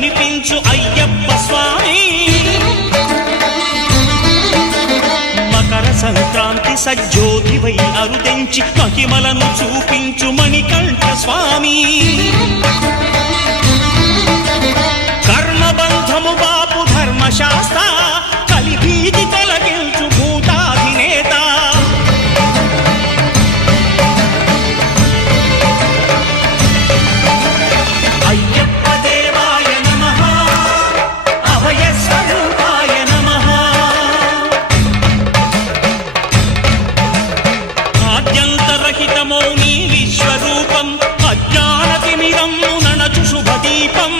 కనిపించు అయ్యప్ప స్వామి మకర సంక్రాంతి సజ్జోతివై అరుదెంచి మహిమలను చూపించు మణికంఠ స్వామి కర్మబంధము బాపు ధర్మశాస్త్ర కలిభీతి తొలగించు భూతాధినేత అయ్యప్ప దేవాయ నమః అభయ స్వరూపాయ నమః ఆద్యంతరహితమో నీ విశ్వరూపం అజ్ఞానతిమిరం నణచు శుభదీపం